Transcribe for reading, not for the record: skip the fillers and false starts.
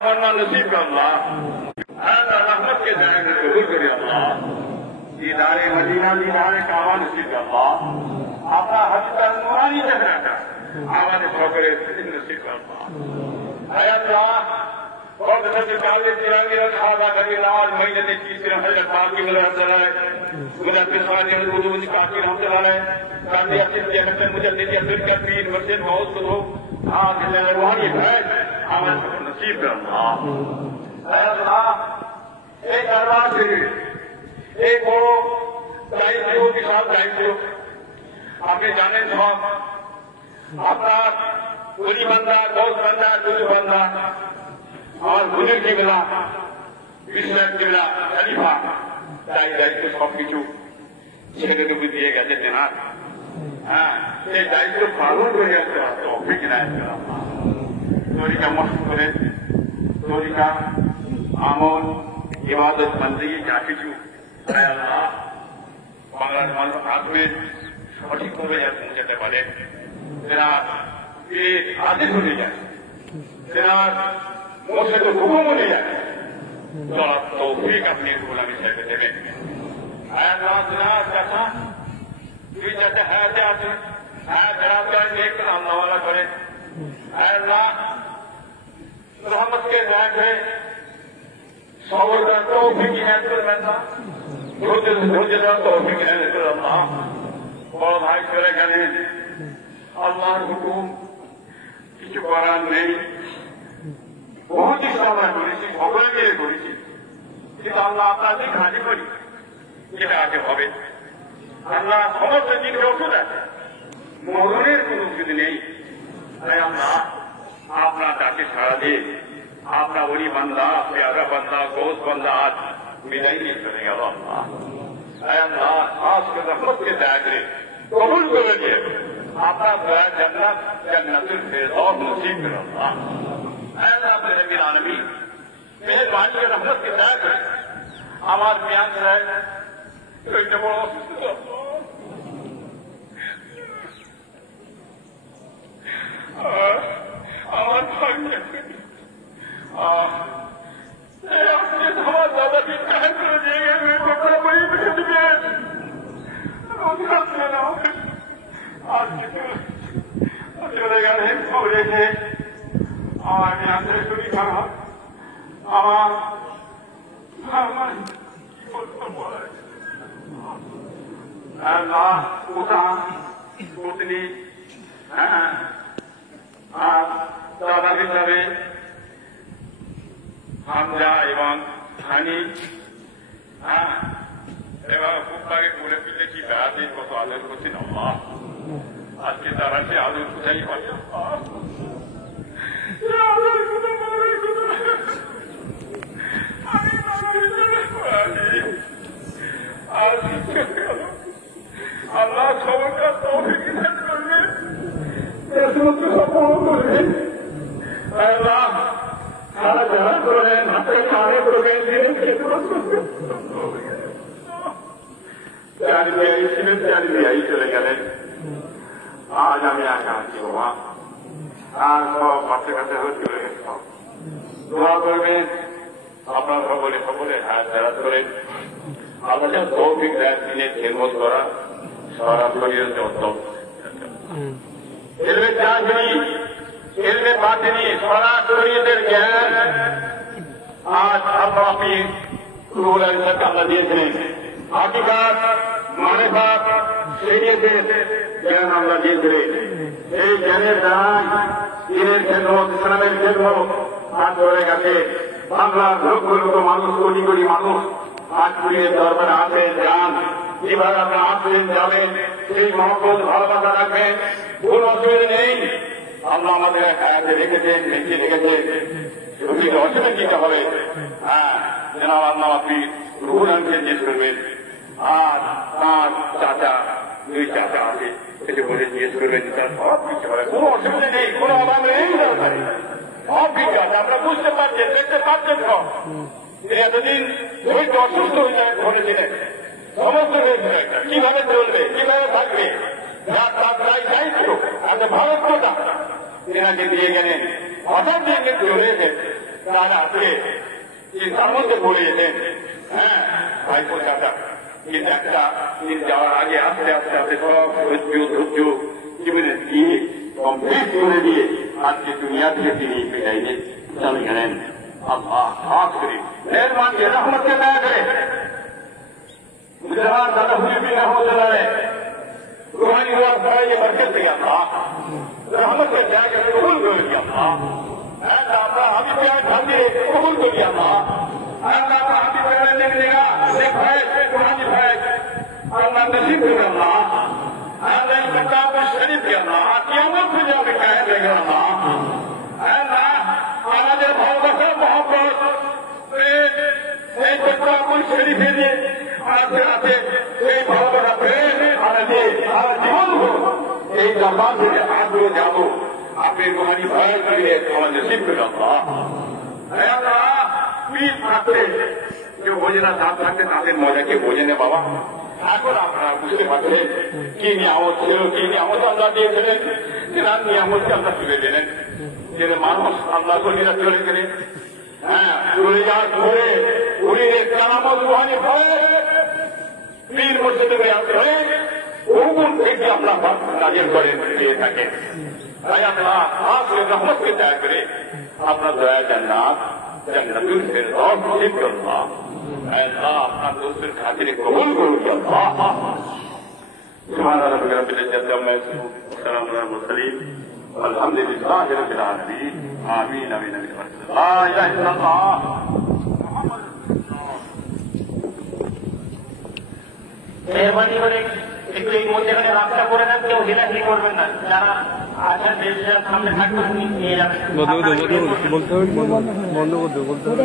नसीब अल्लाह रहमत के जाएंगे कबूल करे अल्लाह दीदारे मदीना दीदारे काबा नसीब अल्लाह आपका हकीकत नूरानी जहरा आवाज ठोकरे नसीब अल्लाह है अल्लाह बहुत अच्छे काले दिलाने और खादा करी लाल महीने ने की सिर्फ हजरत पाक की मिला चला है मुझे पिछवाने उर्दू मुझे काफी हम चला रहे काफी अच्छे से करते मुझे दीजिए फिर कर पीर मस्जिद बहुत तो हाँ दिल रूहानी है आवाज नसीब अल्लाह है अल्लाह एक दरबार शरीफ एक बड़ो दायित्व विशाल दायित्व आपने जाने तो आपका गुली बंदा गौस बंदा गुल बंदा और बुजुर्ग की मिला विश्वास की मिला खलीफा दायित्व सब কিছু ছেলেটুকু দিয়ে গেছে না হ্যাঁ সেই দায়িত্ব পালন করে আসতে হবে অভিজ্ঞতা তরিকা মস্ত করে তরিকা আমল ইবাদত বন্দী যা কিছু আল্লাহ বাংলার মানুষ আসবে সঠিকভাবে পৌঁছাতে পারে তেনা আদেশ হয়ে যায় তেনার मुझसे तो हुक्म हो जाए तो आप तौफीक अपनी गुलामी से देवें कैसा तुझे चाहते है जाते है जनाब का एक नामना वाला करे रहमत के जाए है सौर का तौफीक है तो रहता धोजे तौफीक है तो अल्लाह और भाई चले गए अल्लाह हुकुम কিছু করার নেই बहुत ही समय করেছি সকলে মিলে করেছি কিন্তু আল্লাহ আপনাদের খালি করি যেটা আগে হবে আল্লাহ সমস্ত জিনিস ওষুধ আছে মরণের কোন ওষুধ নেই তাই আল্লাহ আপনার ডাকে সাড়া দিয়ে আপনার ওলি বান্দা পেয়ারা বান্দা গোস বান্দা আজ বিদায় নিয়ে চলে গেল আল্লাহ তাই আল্লাহ আজকে রহমতকে দয়া করে কবুল করে দিয়ে আপনার দয়া জান্নাত জান্নাতুল ফিরদৌস নসিব করে আল্লাহ मेहरबानी और रहमत के साथ আমার মিয়ান সাহেব একটা বড় অসুস্থ আমার ভাগ্য আমার দাদা কি কাজ করে দিয়ে গেছে বড় বড়ি বেঁচে দিবে আজকে চলে গেলেন খবরে যে আমার মেয়াদের শরীর খারাপ আমার ওটা পত্নী দাদা হিসাবে হামজা এবং হানি এবার খুব আগে করে ফেলে কি বেড়াতে কত আদর করছেন আল্লাহ আজকে তারা সে আদর কোথায় পাবে আল্লাহ সবকার তৌফিক দান করবেন করবেন আল্লাহ সারা জাহান করবেন হাতে কানে করবেন চলে গেলেন আজ আমি একা আছি বাবা আর সব বাচ্চা কাছে চলে গেছে দোয়া করবেন আপনার সকলে সকলে হাত দাঁড়াত করেন আমাদের তৌফিক দেয় দিনের খেদমত করা সারা শরীরের উত্তম এলমে চাহিনি এলমে বাতিনি সারা শরীরের জ্ঞান আজ আপনার আপনি রুহুল আমিনকে আল্লাহ দিয়েছিলেন হাকিকাত মারিফাত শরীয়তের জ্ঞান আল্লাহ দিয়েছিলেন এই জ্ঞানের দ্বারা দিনের খেদমত ইসলামের খেদমত আজ ধরে গেছে বাংলার লক্ষ লক্ষ মানুষ কোটি কোটি মানুষ আজ পুরীর দরবারে আসেন যান এবার আপনার আসবেন যাবেন সেই মহব্বত ভালোবাসা রাখবেন কোন অসুবিধা নেই আল্লাহ আমাদের হায়াতে রেখেছেন বেঁচে রেখেছেন রুগীকে অসুবিধা দিতে হবে হ্যাঁ যেন আল্লাহ আপনি রুহুল আমিনকে জিজ্ঞেস করবেন আর তাঁর চাচা দুই চাচা আছে সেটি বলে জিজ্ঞেস করবেন তার সব কিছু হবে কোনো অসুবিধা নেই কোনো অভাব নেই দরকারে সব ঠিক আছে আপনারা বুঝতে পারছেন দেখতে পাচ্ছেন সব এতদিন ধৈর্য অসুস্থ হয়ে যায় ঘটেছিলেন সমস্ত হয়েছিল কিভাবে চলবে কিভাবে থাকবে রাত রাত প্রায় দায়িত্ব এত ভারতটা এনাকে দিয়ে গেলেন হঠাৎ দিয়ে চলে এসে তারা আছে চিন্তার মধ্যে পড়ে যেতেন। হ্যাঁ ভাইপো চাচা, কিন্তু একটা দিন যাওয়ার আগে আস্তে আস্তে আস্তে সব ধৈর্য জীবনে দিয়ে কমপ্লিট করে দিয়ে আজকে দুনিয়া থেকে তিনি বিদায় নিয়ে চলে গেলেন। আল্লাহ খাস করি মেহরবান के रहमत के दया करे। मुसलमान दादा हुई भी रहमत है रूहानी हुआ बड़ा ये बरकत दिया था रहमत के दया के कबूल कर लिया था। दादा अभी प्यार खाते कबूल कर लिया था। दादा अभी प्यार निकलेगा एक भाई रूहानी भाई अल्लाह नसीब कर अल्लाह अल्लाह किताब शरीफ के अल्लाह क़यामत से जब कायम रहेगा अल्लाह আমাদের ভালোবাসা মহব্বত এই কিতাবুল শরীফে দিয়ে আছে আছে এই ভালোবাসা প্রেম আমাদের সারা জীবন এই জবান থেকে আগ্রহ যাব আপনি রুহানি ভাই করে আমার নসিব করে আল্লাহ পীর থাকতে যে বোঝে না দাঁত থাকতে তাদের মজাকে বোঝে না বাবা। এখন আপনারা বুঝতে পারছেন কি নিয়ামত ছিল, কি নিয়ামত আল্লাহ দিয়েছিলেন, যার নিয়ামতকে আল্লাহ তুলে দিলেন। যে মানুষ আল্লাহ গলিরা চলে গেলেন, হ্যাঁ চলে যাওয়ার পরে উনি কারামত রুহানি ভয়ে পীর মসজিদে ধরে হুকুম থেকে আল্লাহ নাজিল করেন দিয়ে থাকেন। তাই আল্লাহ আপনার রহমতকে দয়া করে আপনার দয়া জান্নাত জান্নাতুল ফেরদাউস নসিব করুন। আল্লাহ আপনার দোস্তের খাতিরে কবুল করুন। আল্লাহ সুবহান রাব্বিকা রাব্বিল ইজ্জাতি আম্মা ইয়াসিফুন ওয়া সালামুন আলাল মুরসালিন والحمد لله رب العالمين آمين آمين آمين لا إله إلا الله মেহরবানি করে একটু এই মধ্যেখানে রাস্তা করে দেন, কেউ হেলাহেলি করবেন না। যারা আছেন বেশি সামনে থাকবেন নিয়ে যাবেন। বলতে হবে বন্ধ করতে বলতে হবে।